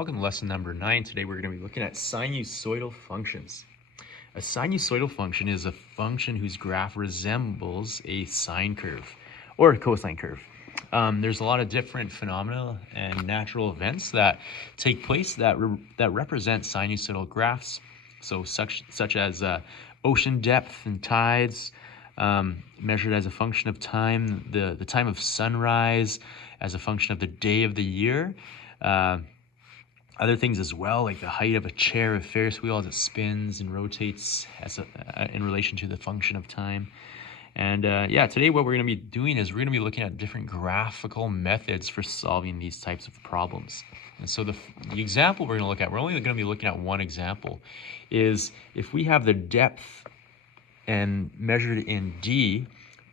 Welcome to lesson number 9. Today we're going to be looking at sinusoidal functions. A sinusoidal function is a function whose graph resembles a sine curve or a cosine curve. There's a lot of different phenomena and natural events that take place that represent sinusoidal graphs. So such as ocean depth and tides, measured as a function of time, the time of sunrise as a function of the day of the year. Other things as well, like the height of a chair, a Ferris wheel as it spins and rotates in relation to the function of time. And today what we're going to be doing is we're going to be looking at different graphical methods for solving these types of problems. And so the example we're going to look at, we're only going to be looking at one example, is if we have the depth and measured in d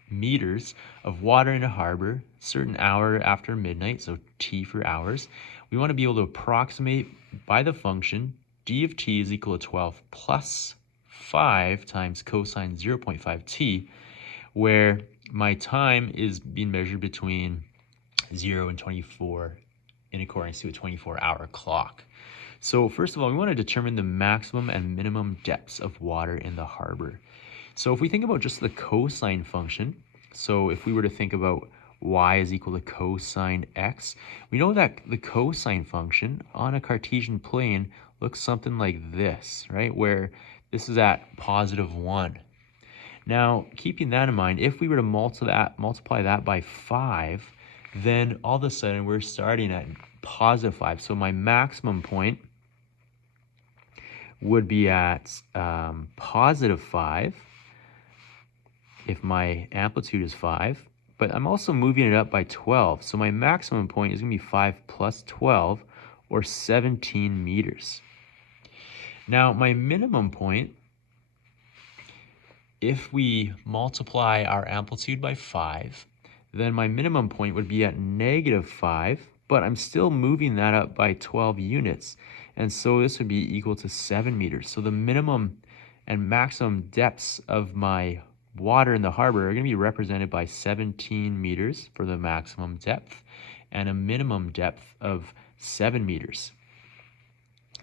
meters of water in a harbor, certain hour after midnight, so t for hours, we want to be able to approximate by the function d of t is equal to 12 plus 5 times cosine 0.5t, where my time is being measured between 0 and 24 in accordance to a 24-hour clock. So first of all, we want to determine the maximum and minimum depths of water in the harbor. So if we think about just the cosine function, so if we were to think about y is equal to cosine x, we know that the cosine function on a Cartesian plane looks something like this, right? Where this is at positive 1. Now, keeping that in mind, if we were to multiply that by 5, then all of a sudden we're starting at positive 5. So my maximum point would be at positive 5 if my amplitude is 5. But I'm also moving it up by 12. So my maximum point is going to be 5 plus 12, or 17 meters. Now, my minimum point, if we multiply our amplitude by 5, then my minimum point would be at negative 5, but I'm still moving that up by 12 units. And so this would be equal to 7 meters. So the minimum and maximum depths of my water in the harbor are going to be represented by 17 meters for the maximum depth and a minimum depth of 7 meters.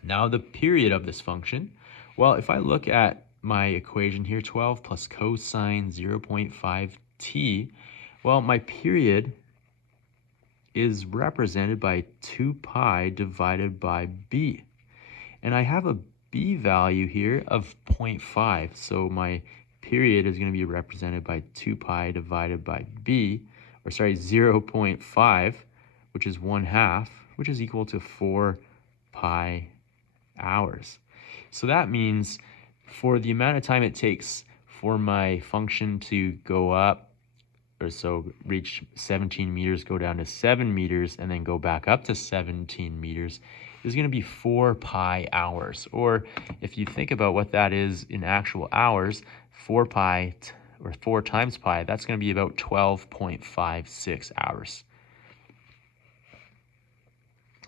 Now the period of this function, well, if I look at my equation here, 12 plus cosine 0.5t, well, my period is represented by 2 pi divided by b. And I have a b value here of 0.5, so my period is going to be represented by 2 pi divided by b, 0.5, which is 1/2, which is equal to 4 pi hours. So that means for the amount of time it takes for my function to go up, or so reach 17 meters, go down to 7 meters, and then go back up to 17 meters, is going to be 4 pi hours. Or if you think about what that is in actual hours, 4 pi, or 4 times pi, that's going to be about 12.56 hours.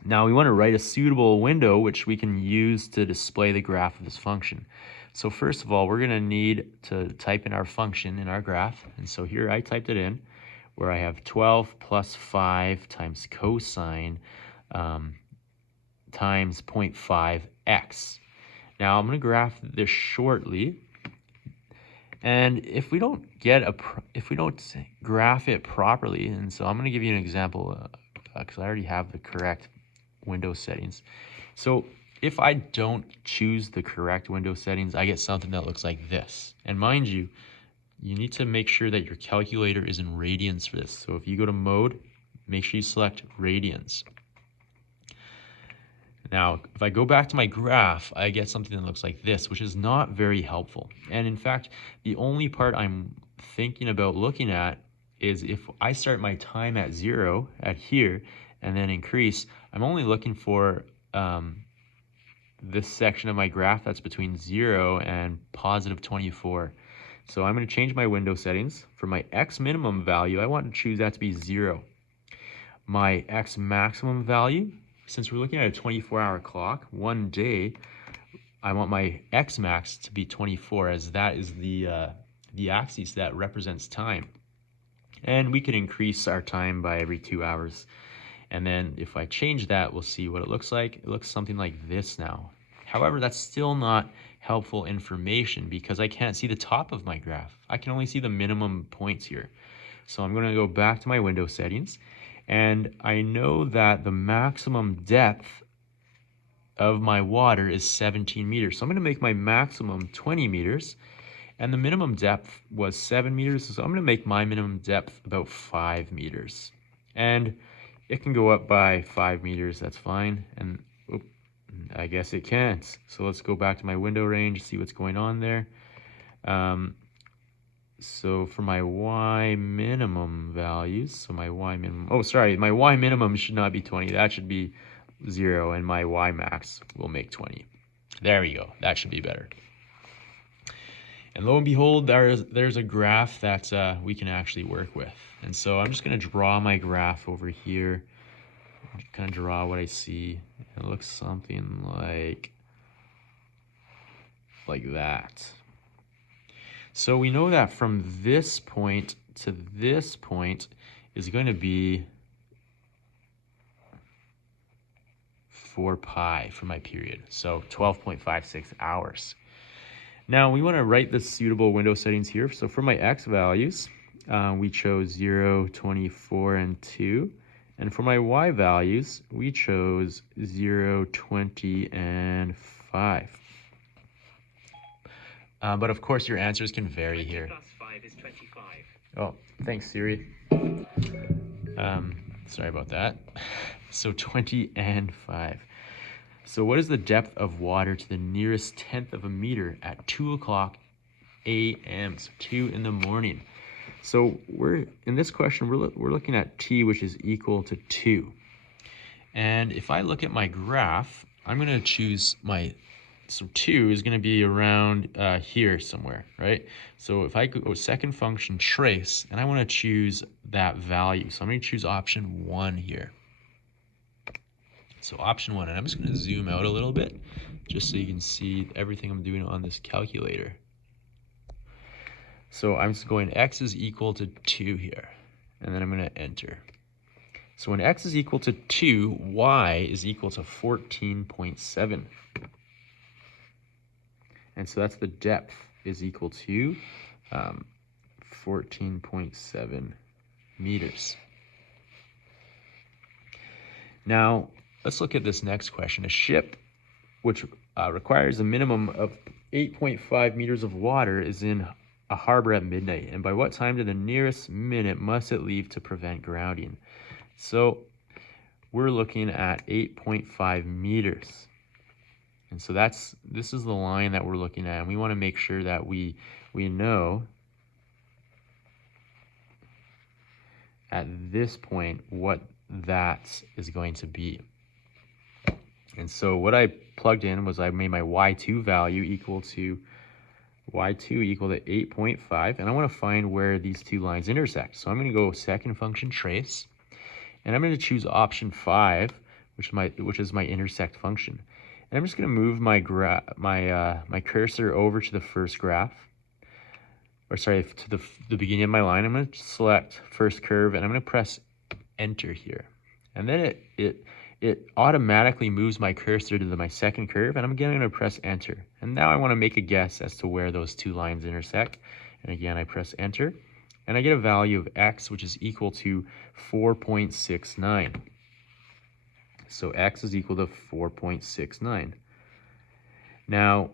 Now we want to write a suitable window which we can use to display the graph of this function. So first of all, we're going to need to type in our function in our graph. And so here I typed it in, where I have 12 plus 5 times cosine times 0.5x. Now I'm going to graph this shortly. And if we don't graph it properly, and so I'm going to give you an example because I already have the correct window settings. So if I don't choose the correct window settings, I get something that looks like this. And mind you, you need to make sure that your calculator is in radians for this. So if you go to mode, make sure you select radians. Now, if I go back to my graph, I get something that looks like this, which is not very helpful. And in fact, the only part I'm thinking about looking at is if I start my time at 0 at here and then increase, I'm only looking for this section of my graph that's between 0 and positive 24. So I'm going to change my window settings. For my x minimum value, I want to choose that to be 0. My x maximum value, since we're looking at a 24-hour clock, one day, I want my x max to be 24, as that is the axis that represents time. And we can increase our time by every 2 hours. And then if I change that, we'll see what it looks like. It looks something like this now. However, that's still not helpful information because I can't see the top of my graph. I can only see the minimum points here. So I'm going to go back to my window settings, and I know that the maximum depth of my water is 17 meters. So I'm going to make my maximum 20 meters, and the minimum depth was 7 meters. So I'm going to make my minimum depth about 5 meters. And it can go up by 5 meters, that's fine. And I guess it can't. So let's go back to my window range, see what's going on there. So for my Y minimum values, so my Y minimum, my Y minimum should not be 20. That should be 0, and my Y max will make 20. There we go. That should be better. And lo and behold, there's a graph that we can actually work with. And so I'm just going to draw my graph over here. Kind of draw what I see. It looks something like that. So we know that from this point to this point is going to be 4 pi for my period. So 12.56 hours. Now we want to write the suitable window settings here. So for my X values, we chose 0, 24, and 2. And for my Y values, we chose 0, 20, and 5. But of course, your answers can vary here. 20 plus 5 is 25. Oh, thanks, Siri. Sorry about that. So 20 and 5. So what is the depth of water to the nearest tenth of a meter at 2 o'clock a.m.? So 2 in the morning. So in this question, we're looking at t, which is equal to 2. And if I look at my graph, I'm going to choose so 2 is going to be around here somewhere, right? So if I go second function trace, and I want to choose that value. So I'm going to choose option 1 here. So option 1, and I'm just going to zoom out a little bit just so you can see everything I'm doing on this calculator. So I'm just going x is equal to 2 here, and then I'm going to enter. So when x is equal to 2, y is equal to 14.7. And so that's the depth is equal to 14.7 meters. Now, let's look at this next question. A ship which requires a minimum of 8.5 meters of water is in a harbor at midnight. And by what time to the nearest minute must it leave to prevent grounding? So we're looking at 8.5 meters. And so this is the line that we're looking at. And we want to make sure that we know at this point what that is going to be. And so what I plugged in was I made my y2 value equal to 8.5, and I want to find where these two lines intersect. So I'm going to go second function trace, and I'm going to choose option 5, which is my intersect function. And I'm just going to move my cursor over to the first graph, to the beginning of my line. I'm going to select first curve, and I'm going to press enter here. And then it automatically moves my cursor to my second curve, and I'm again going to press enter. And now I want to make a guess as to where those two lines intersect. And again, I press enter, and I get a value of x, which is equal to 4.69. So x is equal to 4.69. Now,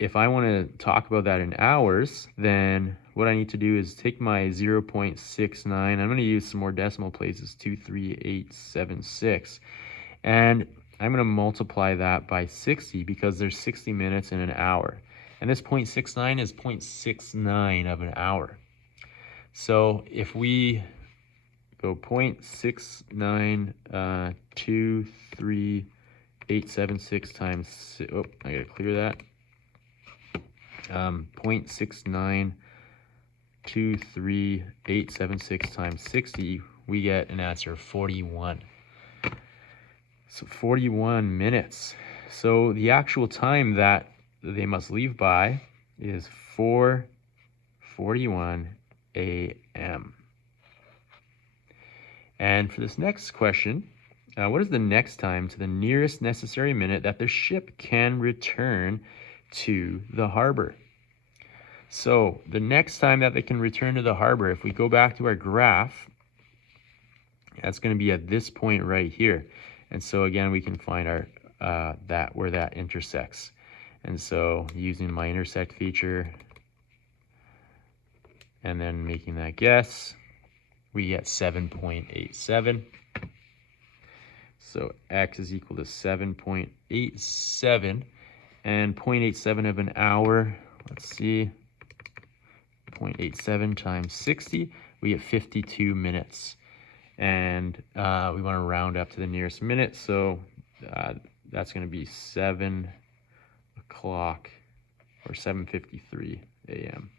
if I want to talk about that in hours, then what I need to do is take my 0.69. I'm going to use some more decimal places, 23876. And I'm going to multiply that by 60 because there's 60 minutes in an hour. And this 0.69 is 0.69 of an hour. So if we go 0.6923876 times, I gotta clear that. 0.6923876 times 60, we get an answer of 41. So 41 minutes. So the actual time that they must leave by is 4:41 a.m. And for this next question, what is the next time to the nearest necessary minute that the ship can return to the harbor? So the next time that they can return to the harbor, if we go back to our graph, that's going to be at this point right here. And so again, we can find our where that intersects. And so using my intersect feature and then making that guess, we get 7.87. So x is equal to 7.87, and 0.87 of an hour, let's see, 0.87 times 60, we get 52 minutes. And we want to round up to the nearest minute, so that's going to be 7 o'clock or 7:53 a.m.